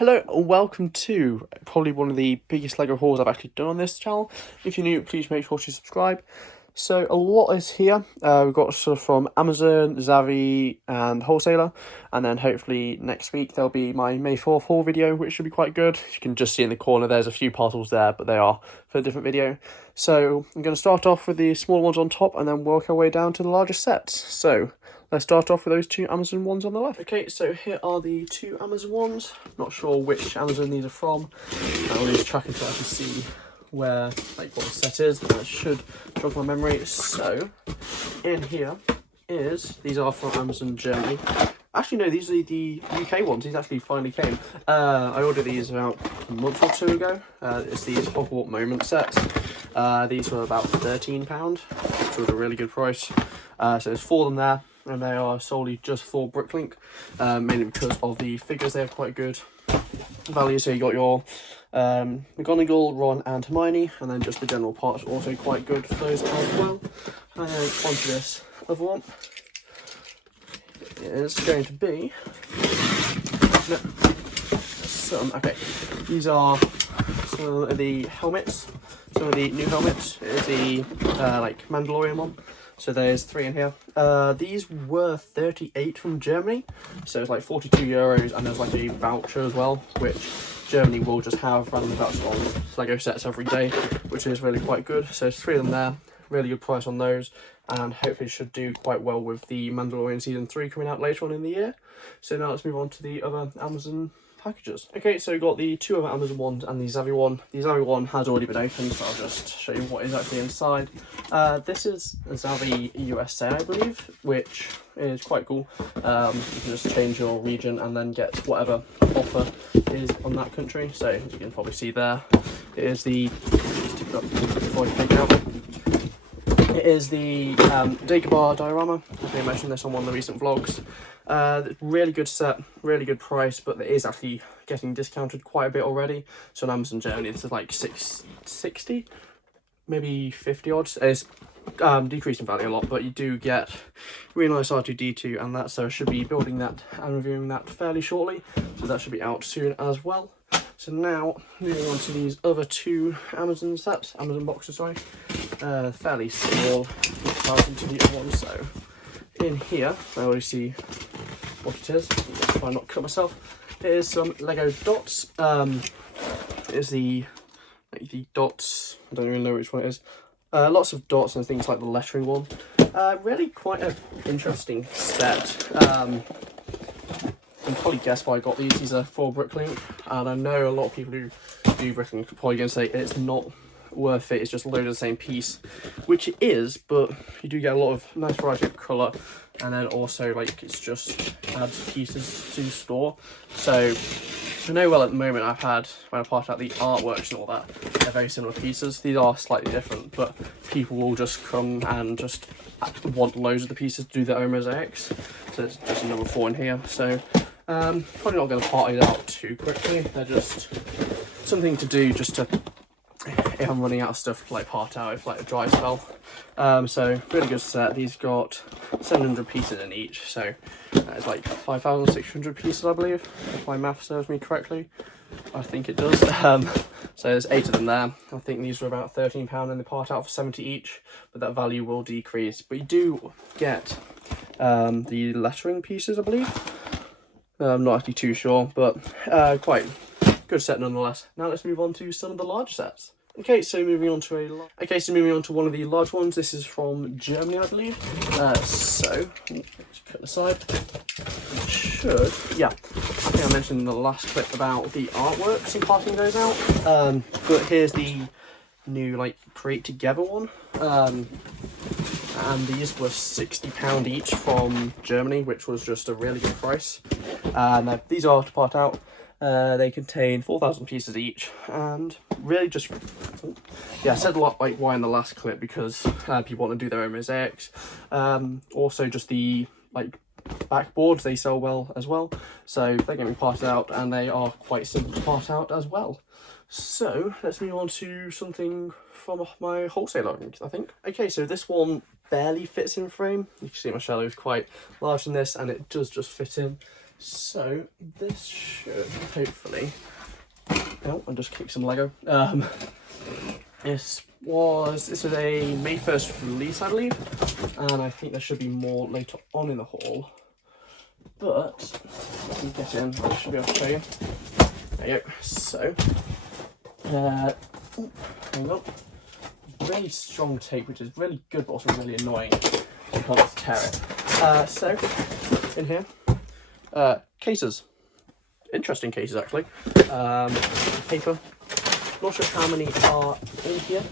Hello and welcome to probably one of the biggest LEGO hauls I've actually done on this channel. If you're new, please make sure to subscribe. So a lot is here. We've got stuff from Amazon, Zavi and Wholesaler, and then hopefully next week there'll be my May 4th haul video, which should be quite good. You can just see in the corner there's a few parcels there, but they are for a different video. So I'm going to start off with the small ones on top and then work our way down to the larger sets. So let's start off with those two Amazon ones on the left. Okay, so here are the two Amazon ones. Not sure which Amazon these are from. I'll use tracking to actually see where, like, what the set is. That should jog my memory. So, in here is, these are from Amazon Germany. Actually, no, these are the UK ones. These actually finally came. I ordered these about a month or two ago. It's these Hogwarts moment sets. These were about £13, which was a really good price. So there's 4 of them there, and they are solely just for Bricklink, mainly because of the figures. They have quite good value. So you got your McGonagall, Ron and Hermione, and then just the general parts are also quite good for those as well. And then onto this other one. It is going to be okay, these are some of the helmets, some of the new helmets. It is the like Mandalorian one. So there's 3 in here. These were 38 from Germany, so it's like €42, and there's like a voucher as well, which Germany will just have random vouchers on LEGO sets every day, which is really quite good. So there's 3 of them there, really good price on those, and hopefully should do quite well with the Mandalorian Season 3 coming out later on in the year. So now let's move on to the other Amazon packages. Okay, so we've got the 2 other Amazon ones and the Zavi one. The Zavi one has already been opened, so I'll just show you what is actually inside. This is a Zavi USA, I believe, which is quite cool. You can just change your region and then get whatever offer is on that country. So you can probably see there, it is the, just tip it up before I take it out. It is the Dagobah diorama. I think I mentioned this on one of the recent vlogs. Really good set, really good price, but it is actually getting discounted quite a bit already. So on Amazon Germany, this is like 660, maybe 50 odd. It's decreasing value a lot, but you do get really nice R2-D2 and that, so I should be building that and reviewing that fairly shortly. So that should be out soon as well. So now, moving on to these other 2 Amazon sets, Amazon boxes, sorry. Fairly small in comparison to the other ones, so in here, I already see what it is. I'll try not to cut myself. It is some Lego dots. It is the dots, I don't even know which one it is. Lots of dots and things like the lettering one. Really quite an interesting set. You can probably guess why I got these. These are for Bricklink, and I know a lot of people who do Bricklink are probably going to say it's not worth it, it's just a load of the same piece, which it is, but you do get a lot of nice variety of colour, and then also, like, it's just adds pieces to store. So I know, well, at the moment I've had, when I part out the artworks and all that, they're very similar pieces. These are slightly different, but people will just come and just want loads of the pieces to do their own mosaics. So it's just number 4 in here. So probably not going to part these out too quickly. They're just something to do just to, if I'm running out of stuff to like part out, if like a dry spell. So really good set. These got 700 pieces in each, so it's like 5,600 pieces, I believe, if my math serves me correctly. I think it does. So there's 8 of them there. I think these were about £13 and they part out for 70 each, but that value will decrease. But you do get the lettering pieces, I believe. I'm not actually too sure, but quite good set nonetheless. Now let's move on to some of the large sets. Okay, so moving on to one of the large ones. This is from Germany, I believe. So let's put it aside. Yeah, I think I mentioned in the last clip about the artworks and passing those out. But here's the new like Create Together one. And these were £60 each from Germany, which was just a really good price. Now these are to part out. They contain 4,000 pieces each, and really just, yeah, I said a lot like why in the last clip, because people want to do their own mosaics. Also just the like backboards, they sell well as well, so they're getting parted out and they are quite simple to part out as well. So let's move on to something from my wholesaler, I think. Okay, so this one barely fits in frame. You can see my shadow is quite large in this, and it does just fit in. So this should hopefully, oh, I just kicked some Lego. This is a May 1st release, I believe, and I think there should be more later on in the haul. But let me get in, I should be able to show you. There you go. So, hang on. Very strong tape, which is really good, but also really annoying. You can't just tear it. So, in here, cases. Interesting cases, actually. Paper. Not sure how many are in here.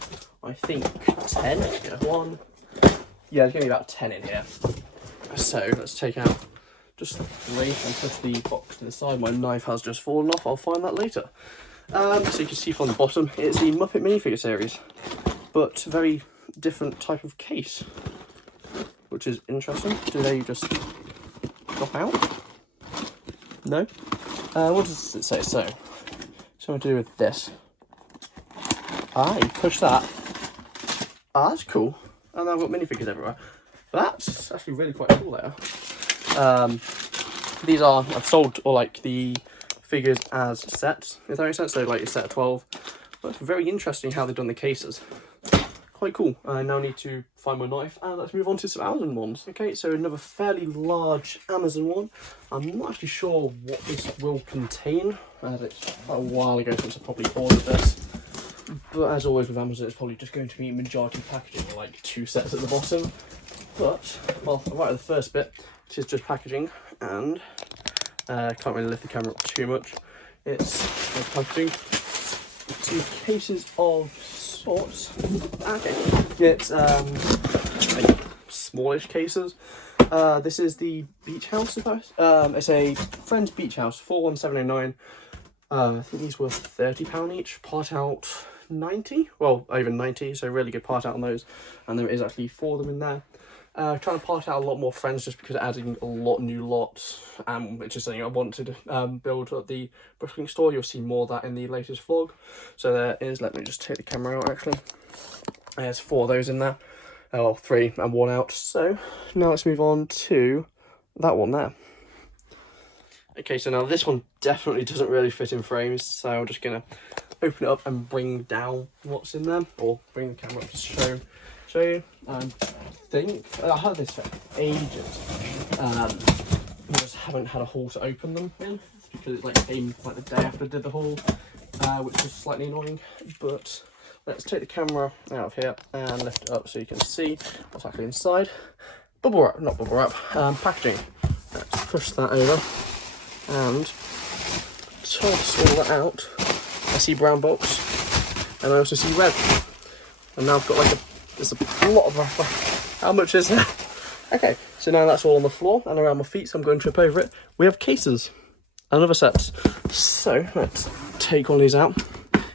I think 10. Yeah, one. Yeah, there's going to be about 10 in here. So, let's take out just 3 and push the box to the side. My knife has just fallen off. I'll find that later. So you can see from the bottom, it's the Muppet minifigure series, but a very different type of case, which is interesting. Do they just drop out? No? What does it say? So, something to do with this. Ah, you push that. Ah, that's cool. And I've got minifigures everywhere. That's actually really quite cool there. These are, I've sold all like the figures as sets, if that makes sense. So like a set of 12. But it's very interesting how they've done the cases. Quite cool. I now need to find my knife and let's move on to some Amazon ones. Okay, so another fairly large Amazon one. I'm not actually sure what this will contain, as it's quite a while ago since I probably ordered this. But as always with Amazon, it's probably just going to be majority packaging, like 2 sets at the bottom. But, well, right at the first bit, it is just packaging, and can't really lift the camera up too much. It's packaging. 2 cases of sorts. Okay, it's like smallish cases. This is the beach house, suppose. It's a friend's beach house, 41709. I think these were £30 each. Part out 90, well, even 90, so really good part out on those. And there is actually 4 of them in there. Trying to part out a lot more friends just because adding a lot new lots, which is something I wanted to build at the Brooklyn store. You'll see more of that in the latest vlog. So there is, let me just take the camera out actually. There's 4 of those in there. Oh, 3 and 1 out. So now let's move on to that one there. Okay, so now this one definitely doesn't really fit in frames, so I'm just gonna open it up and bring down what's in there, or bring the camera up to show you. I think I had this for ages. I just haven't had a haul to open them in because it like came like the day after I did the haul, which was slightly annoying. But let's take the camera out of here and lift it up so you can see what's actually inside. Bubble wrap, not bubble wrap, packaging. Let's push that over and toss all that out. I see brown box, and I also see red. And now I've got like there's a lot of wrapper. How much is that? Okay, so now that's all on the floor and around my feet, so I'm going to trip over it. We have cases, another set. So let's take all these out.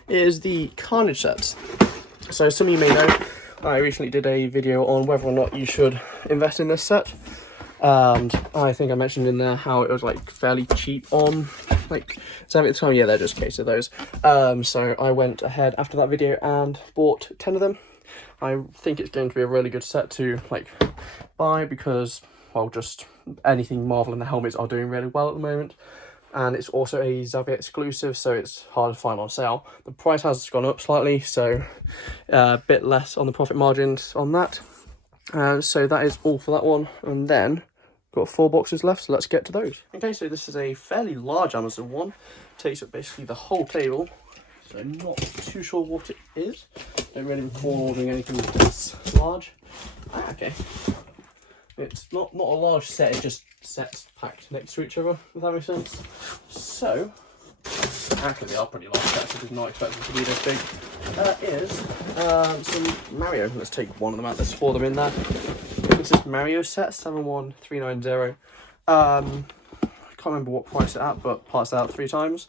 It is the Carnage set. So some of you may know, I recently did a video on whether or not you should invest in this set. And I think I mentioned in there how it was like fairly cheap on like so at the time. Yeah, they're just a case of those. So I went ahead after that video and bought 10 of them. I think it's going to be a really good set to like buy because, well, just anything Marvel and the helmets are doing really well at the moment. And it's also a Xavier exclusive, so it's hard to find on sale. The price has gone up slightly, so a bit less on the profit margins on that. So that is all for that one. And then got 4 boxes left, so let's get to those. Okay, so this is a fairly large Amazon one. Takes up basically the whole table. So I'm not too sure what it is. Don't really recall ordering anything this large. Okay. It's not a large set, it's just sets packed next to each other, if that makes sense. So, actually they are pretty large sets, I did not expect them to be this big. Is some Mario. Let's take one of them out, there's 4 of them in there. This is Mario set, 71390. I can't remember what price it's at, but parts out 3 times.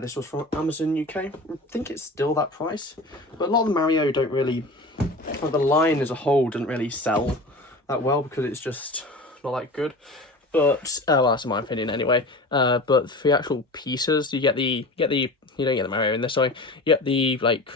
This was from Amazon UK. I think it's still that price. But a lot of the Mario don't really, well, the line as a whole doesn't really sell that well because it's just not that good. But well, that's in my opinion anyway. But for the actual pieces, you don't get the Mario in this, sorry. You get the like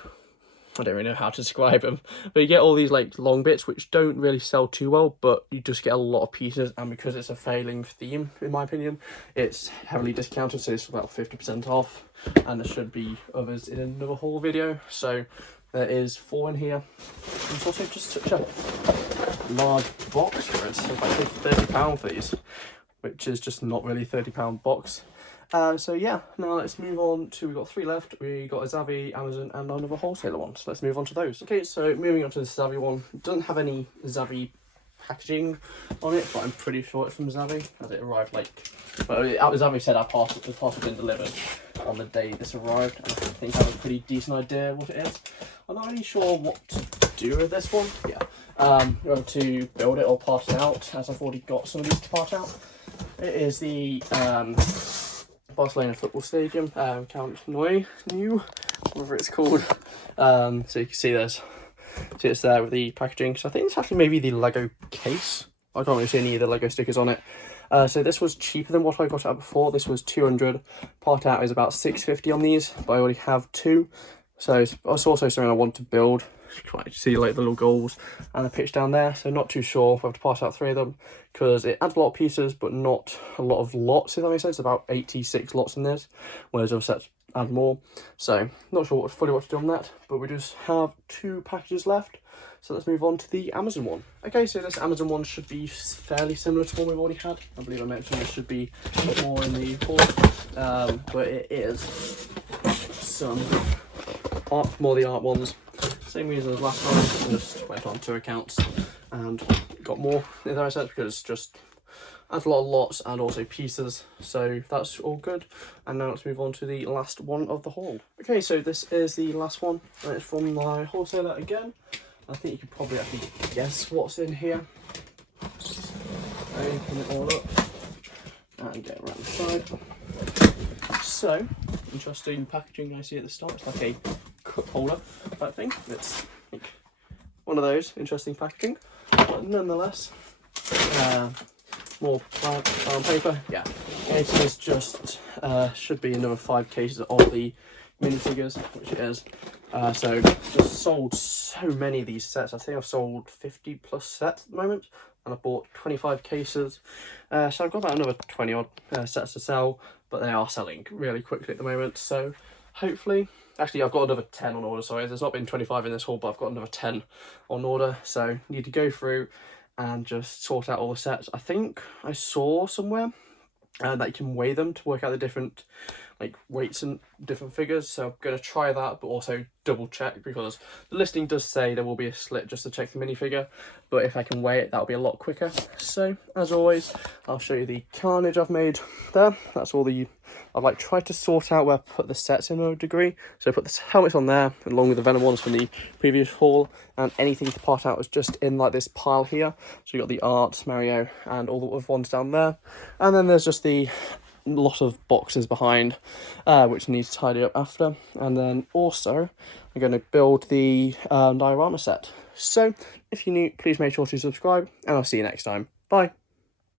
I don't really know how to describe them, but you get all these like long bits which don't really sell too well, but you just get a lot of pieces, and because it's a failing theme, in my opinion, it's heavily discounted, so it's about 50% off, and there should be others in another haul video. So there is 4 in here. There's also just such a large box for it, so if I take £30 for these, which is just not really £30 box. So yeah, now let's move on to, we've got 3 left. We got a Zavvi, Amazon, and another wholesaler one, so let's move on to those. Okay, so moving on to the Zavvi one. It doesn't have any Zavvi packaging on it, but I'm pretty sure it's from Zavvi, as it arrived like, well, Zavvi said the parcel had been delivered on the day this arrived, and I think I have a pretty decent idea what it is. I'm not really sure what to do with this one. Yeah, whether to build it or part it out, as I've already got some of these to part out. It is the Barcelona football stadium, Count New, whatever it's called. So you can see it's there with the packaging. So I think it's actually maybe the Lego case. I can't really see any of the Lego stickers on it. So this was cheaper than what I got out before. This was 200. Part out is about 650 on these, but I already have 2. So it's also something I want to build. You can quite see like the little goals and the pitch down there, so not too sure if I have to pass out 3 of them, because it adds a lot of pieces but not a lot of lots, if that makes sense. About 86 lots in this, whereas other sets add more. So not sure fully what to do on that, but we just have 2 packages left, so let's move on to the Amazon one. Okay, so this Amazon one should be fairly similar to one we've already had. I believe I mentioned there should be more in the haul, but it is some art, more of the art ones. Same reason as last time, just went on 2 accounts and got more in there, because just adds a lot of lots and also pieces, so that's all good. And now let's move on to the last one of the haul. Okay, so this is the last one, and it's from my wholesaler again. I think you can probably actually guess what's in here. Open it all up and get around the side. So, interesting packaging I see at the start. It's like a cup holder type thing. It's like one of those interesting packaging, but nonetheless, more brown paper. Yeah, cases just should be another 5 cases of the minifigures, which it is. So just sold so many of these sets. I think I've sold 50 plus sets at the moment, and I bought 25 cases. So I've got about another 20 odd sets to sell, but they are selling really quickly at the moment. So hopefully, actually I've got another 10 on order. Sorry, there's not been 25 in this haul, but I've got another 10 on order. So need to go through and just sort out all the sets. I think I saw somewhere that you can weigh them to work out the different like weights and different figures, so I'm going to try that, but also double check, because the listing does say there will be a slit just to check the minifigure, but if I can weigh it, that'll be a lot quicker. So as always, I'll show you the Carnage I've made there. That's all I've like tried to sort out where I put the sets in a degree, so I put the helmets on there along with the Venom ones from the previous haul, and anything to part out was just in like this pile here. So you got the art, Mario, and all the other ones down there, and then there's just the lot of boxes behind, which needs to tidy up after. And then also I'm going to build the diorama set. So if you're new, please make sure to subscribe, and I'll see you next time. Bye.